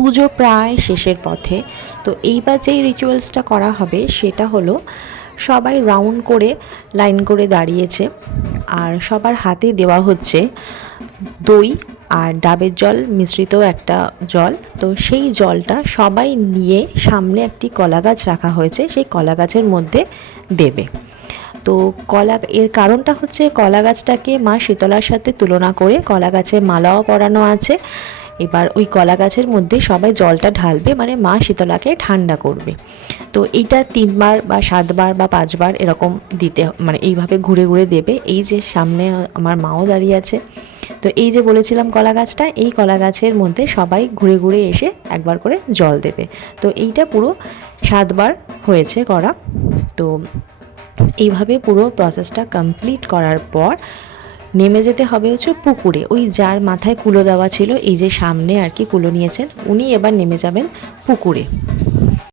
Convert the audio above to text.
পুজো প্রায় শেষের পথে। তো এইবার যেই রিচুয়ালসটা করা হবে সেটা হলো, সবাই রাউন্ড করে লাইন করে দাঁড়িয়েছে, আর সবার হাতে দেওয়া হচ্ছে দই আর ডাবের জল মিশ্রিত একটা জল। তো সেই জলটা সবাই নিয়ে সামনে একটি কলা গাছ রাখা হয়েছে, সেই কলা গাছের মধ্যে দেবে। তো এর কারণটা হচ্ছে, কলা গাছটাকে মা শীতলার সাথে তুলনা করে কলা গাছে মালাও পরানো আছে। এবার ওই কলা গাছের মধ্যে সবাই জলটা ঢালবে, মানে মা শীতলাকে ঠান্ডা করবে। তো এইটা 3বার বা 7বার বা 5বার এরকম দিতে, মানে এইভাবে ঘুরে ঘুরে দেবে। এই যে সামনে আমার মাও দাঁড়িয়ে আছে, তো এই যে বলেছিলাম কলা গাছটা, এই কলা গাছের মধ্যে সবাই ঘুরে ঘুরে এসে একবার করে জল দেবে। তো এইটা পুরো 7বার হয়েছে করা। তো এইভাবে পুরো প্রসেসটা কমপ্লিট করার পর নেমে যেতে হবে হচ্ছে পুকুরে। ওই যার মাথায় কুলো দেওয়া ছিল, এই যে সামনে আর কি কুলো নিয়েছেন, উনি এবার নেমে যাবেন পুকুরে।